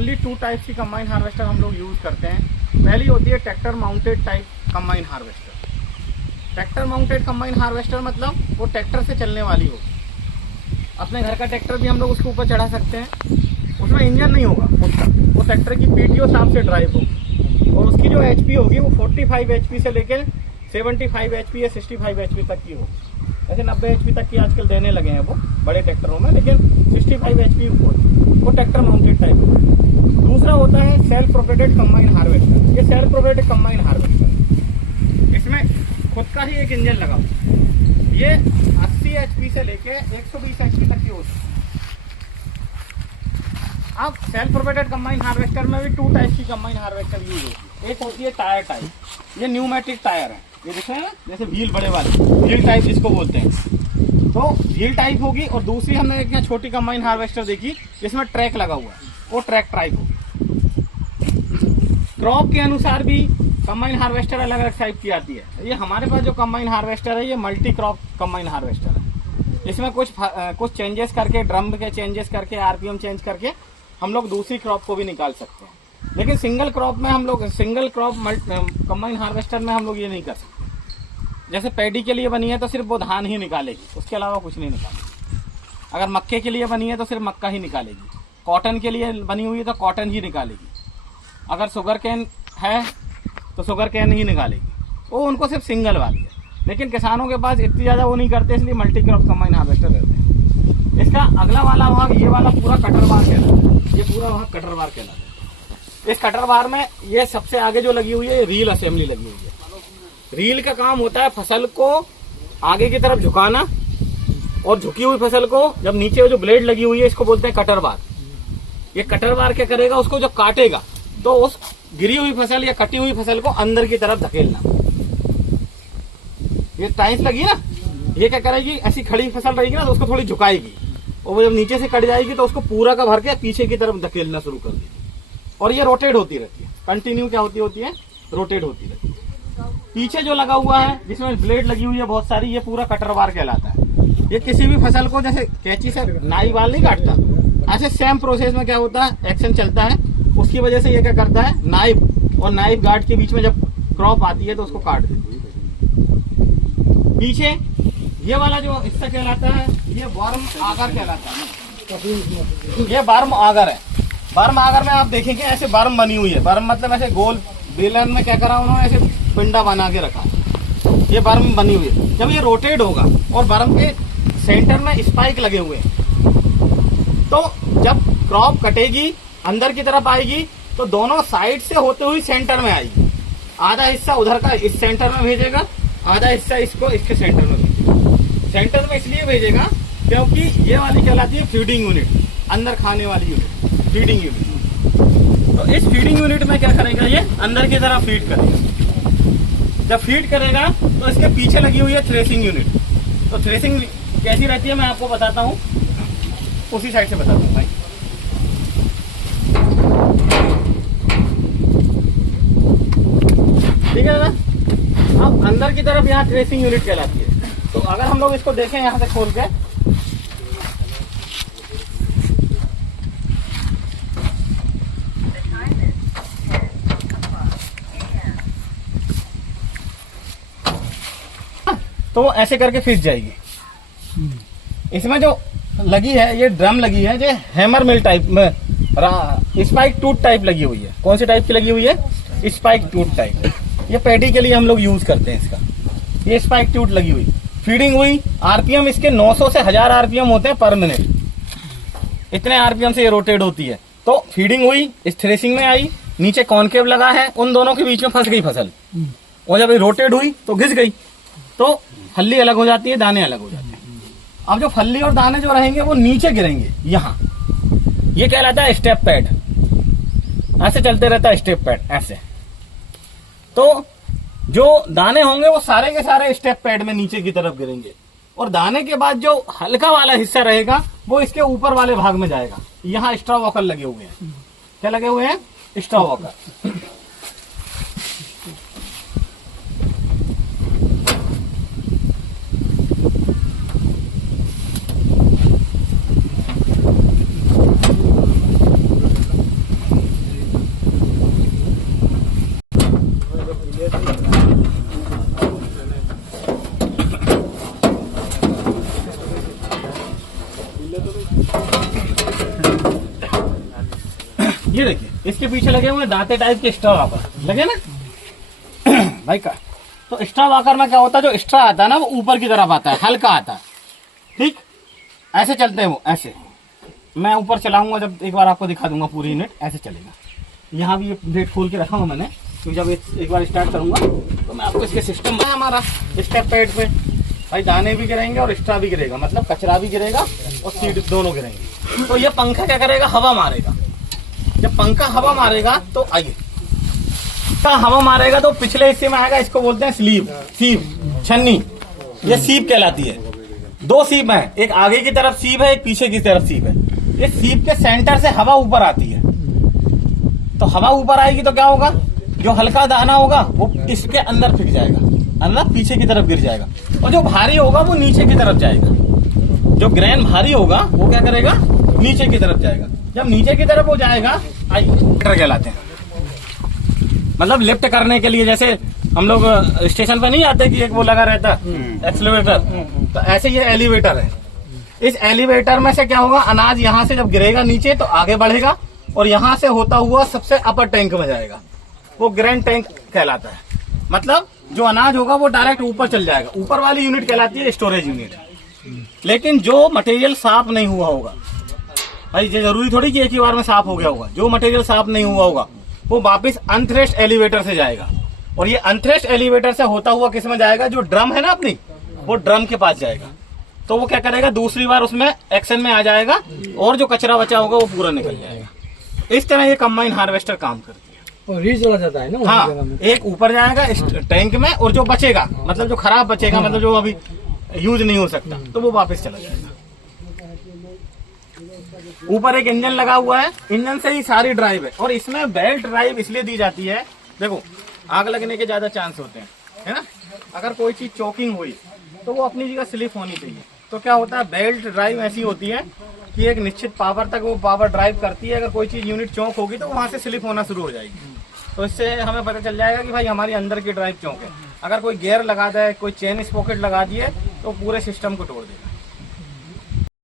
Only 2 types की combine harvester हम लोग यूज़ करते हैं। पहली होती है tractor mounted type combine harvester. Tractor mounted combine harvester मतलब वो ट्रैक्टर से चलने वाली हो। अपने घर का ट्रैक्टर भी हम लोग उसके ऊपर चढ़ा सकते हैं। उसमें इंजन नहीं होगा उसका, वो ट्रैक्टर की पीटीओ सांप से ड्राइव होगी और उसकी जो एचपी होगी वो 45 एचपी से लेकर 75 एचपी या 65 एचपी तक की होगी। ऐसे 90 एचपी तक की आजकल देने लगे हैं वो बड़े ट्रैक्टरों में, लेकिन 65 एचपी वो ट्रैक्टर माउंटेड टाइप है। दूसरा होता है सेल्फ प्रोपेटेड कंबाइन हार्वेस्टर। ये सेल्फ प्रोपेटेड कंबाइन हार्वेस्टर, इसमें खुद का ही एक इंजन लगा हुआ है। ये 80 एचपी से लेके 120 एचपी तक की होती है। अब सेल्फ प्रोपेटेड कंबाइन हार्वेस्टर में भी 2 टाइप की कंबाइन हार्वेस्टर यूज होती है। एक होती है टायर टाइप, ये न्यूमेटिक टायर है, ये दिख रहे हैं ना, जैसे व्हील बड़े वाले व्हील टाइप जिसको बोलते हैं, तो व्हील टाइप होगी। और दूसरी हमने एक यहाँ छोटी कंबाइन हार्वेस्टर देखी जिसमें ट्रैक लगा हुआ है, वो ट्रैक टाइप होगी। क्रॉप के अनुसार भी कंबाइन हार्वेस्टर अलग अलग टाइप की आती है। ये हमारे पास जो कंबाइन हार्वेस्टर है ये मल्टी क्रॉप कंबाइन हार्वेस्टर है। इसमें कुछ चेंजेस करके, ड्रम के चेंजेस करके, आरपीएम चेंज करके हम लोग दूसरी क्रॉप को भी निकाल सकते हैं। लेकिन सिंगल क्रॉप कंबाइन हार्वेस्टर में हम लोग ये नहीं कर सकते। जैसे पैडी के लिए बनी है तो सिर्फ वो धान ही निकालेगी, उसके अलावा कुछ नहीं निकालेगी। अगर मक्के के लिए बनी है तो सिर्फ मक्का ही निकालेगी। कॉटन के लिए बनी हुई है तो कॉटन ही निकालेगी। अगर शुगर कैन है तो शुगर कैन ही निकालेगी। वो उनको सिर्फ सिंगल वाली है। लेकिन किसानों के पास इतनी ज़्यादा वो नहीं करते, इसलिए मल्टी क्रॉप कंबाइन हार्वेस्टर रहते हैं। इसका अगला वाला भाग, ये वाला पूरा कटर बार कहलाता है। ये पूरा भाग कटर बार कहलाता है। इस कटर बार में ये सबसे आगे जो लगी हुई है, ये रील असेंबली लगी हुई है। रील का काम होता है फसल को आगे की तरफ झुकाना, और झुकी हुई फसल को जब नीचे जो ब्लेड लगी हुई है इसको बोलते हैं कटर बार। ये कटर बार क्या करेगा, उसको जब काटेगा तो उस गिरी हुई फसल या कटी हुई फसल को अंदर की तरफ धकेलना। ये टाइल्स लगी ना, ये क्या करेगी, ऐसी खड़ी फसल रहेगी ना तो उसको थोड़ी झुकाएगी, और वो जब नीचे से कट जाएगी तो उसको पूरा का भर के पीछे की तरफ धकेलना शुरू कर देगी। और ये रोटेट होती रहती है, कंटिन्यू क्या होती है, रोटेट होती रहती है। पीछे जो लगा हुआ है जिसमें ब्लेड लगी हुई है बहुत सारी, ये पूरा कटर बार कहलाता है। ये किसी भी फसल को जैसे कैंची से नाई बाल नहीं काटता, ऐसे सेम प्रोसेस में क्या होता है, एक्शन चलता है। उसकी वजह से ये क्या करता है, नाइफ और नाइफ गार्ड के बीच में जब क्रॉप आती है तो उसको काट देती है। पीछे ये वाला जो हिस्सा कहलाता है, ये वर्म आगर कहलाता है। ये वर्म आगर है। वर्म आगर में आप देखेंगे ऐसे वर्म बनी हुई है। वर्म मतलब ऐसे गोल बेलन में क्या करा उन्होंने, ऐसे पिंडा बना के रखा। ये वर्म बनी हुई है। जब ये रोटेट होगा और वर्म के सेंटर में स्पाइक लगे हुए हैं, तो जब क्रॉप कटेगी अंदर की तरफ आएगी तो दोनों साइड से होते हुए सेंटर में आएगी। आधा हिस्सा उधर का इस सेंटर में भेजेगा, आधा हिस्सा इसको इसके सेंटर में भेजेगा। सेंटर में इसलिए भेजेगा क्योंकि ये वाली कहलाती है फीडिंग यूनिट, अंदर खाने वाली यूनिट, फीडिंग यूनिट। तो इस फीडिंग यूनिट में क्या करेगा, ये अंदर की तरफ फीड करेगा। जब फीड करेगा तो इसके पीछे लगी हुई है थ्रेसिंग यूनिट। तो थ्रेसिंग कैसी रहती है मैं आपको बताता हूँ, उसी साइड से बताता हूँ भाई। ठीक है ना, अब अंदर की तरफ यहाँ थ्रेसिंग यूनिट कहलाती है। तो अगर हम लोग इसको देखें यहाँ से खोल के, तो वो ऐसे करके फिस जाएगी। इसमें जो लगी है ये ड्रम लगी है, जो हैमर मिल टाइप में स्पाइक टूथ टाइप लगी हुई है। कौन सी टाइप की लगी हुई है, स्पाइक टूथ टाइप। ये पैडी के लिए हम लोग यूज करते हैं इसका। ये स्पाइक टूथ लगी हुई, फीडिंग हुई। आरपीएम इसके 900 से 1000 आरपीएम होते हैं पर मिनट। इतने आरपीएम से ये रोटेट होती है। तो फीडिंग हुई, इस थ्रेसिंग में आई, नीचे कॉनकेव लगा है, उन दोनों के बीच में फंस गई फसल, और जब ये रोटेट हुई तो घिस गई, तो फल्ली अलग हो जाती है, दाने अलग हो जाते हैं। अब जो फल्ली और दाने जो रहेंगे वो नीचे गिरेंगे यहाँ, ये कहलाता है स्टेप पैड। ऐसे चलते रहता है स्टेप पैड ऐसे। तो जो दाने होंगे वो सारे के सारे स्टेप पैड में नीचे की तरफ गिरेंगे, और दाने के बाद जो हल्का वाला हिस्सा रहेगा वो इसके ऊपर वाले भाग में जाएगा। यहाँ स्ट्रॉ वॉकर लगे हुए हैं। क्या लगे हुए हैं, स्ट्रॉ वॉकर। ये देखिए इसके पीछे लगे हुए दांते टाइप के स्ट्रा वाकर लगे ना भाई का। तो स्ट्रा वाकर में क्या होता है, जो स्ट्रा आता है ना वो ऊपर की तरफ आता है, हल्का आता है, ठीक ऐसे चलते हैं वो ऐसे। मैं ऊपर चलाऊंगा जब, एक बार आपको दिखा दूंगा पूरी यूनिट ऐसे चलेगा। यहाँ भी ये प्लेट खोल के रखा हूँ मैंने, क्योंकि जब एक बार स्टार्ट करूंगा तो मैं आपको इसके सिस्टम में हमारा स्टेप पैड पे भाई दाने भी गिरेंगे और एक्स्ट्रा भी गिरेगा, मतलब कचरा भी गिरेगा और सीट दोनों गिरेंगे। तो ये पंखा क्या करेगा, हवा मारेगा। जब पंखा हवा मारेगा तो आइए हवा मारेगा तो पिछले हिस्से में आएगा, इसको बोलते हैं स्लीव, सीव छन्नी, ये सीप कहलाती है। दो सीप है, एक आगे की तरफ सीप है, एक पीछे की तरफ सीप है। ये सीप के सेंटर से हवा ऊपर आती है, तो हवा ऊपर आएगी तो क्या होगा, जो हल्का दाना होगा वो इसके अंदर फिक जाएगा, अंदर पीछे की तरफ गिर जाएगा, और जो भारी होगा वो नीचे की तरफ जाएगा। जो ग्रेन भारी होगा वो क्या करेगा, नीचे की तरफ जाएगा। जब नीचे की तरफ हो जाएगा, आइए कहलाते हैं, मतलब लिफ्ट करने के लिए। जैसे हम लोग स्टेशन पे नहीं आते कि एक वो लगा रहता एक्सीलरेटर, तो ऐसे ये एलिवेटर है। इस एलिवेटर में से क्या होगा, अनाज यहाँ से जब गिरेगा नीचे तो आगे बढ़ेगा और यहाँ से होता हुआ सबसे अपर टैंक में जाएगा, वो ग्रैंड टैंक कहलाता है। मतलब जो अनाज होगा वो डायरेक्ट ऊपर चल जाएगा। ऊपर वाली यूनिट कहलाती है स्टोरेज यूनिट। लेकिन जो मटेरियल साफ नहीं हुआ होगा, भाई ये जरूरी थोड़ी कि एक ही बार में साफ हो गया होगा, जो मटेरियल साफ नहीं हुआ होगा वो वापस अनथ्रेश्ड एलिवेटर से जाएगा, और ये अनथ्रेश्ड एलिवेटर से होता हुआ किस में जाएगा, जो ड्रम है ना अपनी, वो ड्रम के पास जाएगा। तो वो क्या करेगा, दूसरी बार उसमें एक्शन में आ जाएगा और जो कचरा बचा होगा वो पूरा निकल जाएगा। इस तरह ये कंबाइन हार्वेस्टर काम करती है। और रीच चला जाता है ना, हाँ, एक ऊपर जाएगा इस टैंक में, और जो बचेगा, मतलब जो खराब बचेगा, मतलब जो अभी यूज नहीं हो सकता, तो वो वापस चला जाएगा। ऊपर एक इंजन लगा हुआ है, इंजन से ही सारी ड्राइव है, और इसमें बेल्ट ड्राइव इसलिए दी जाती है, देखो आग लगने के ज्यादा चांस होते हैं, है ना। अगर कोई चीज चोकिंग हुई तो वो अपनी जगह स्लिप होनी चाहिए। तो क्या होता है, बेल्ट ड्राइव ऐसी होती है कि एक निश्चित पावर तक वो पावर ड्राइव करती है। अगर कोई चीज यूनिट चौक होगी तो वहां से स्लिप होना शुरू हो जाएगी, तो इससे हमें पता चल जाएगा कि भाई हमारी अंदर की ड्राइव चौक है। अगर कोई गियर लगा दे, कोई चेन स्पॉकेट लगा दिए तो पूरे सिस्टम को तोड़ देगा।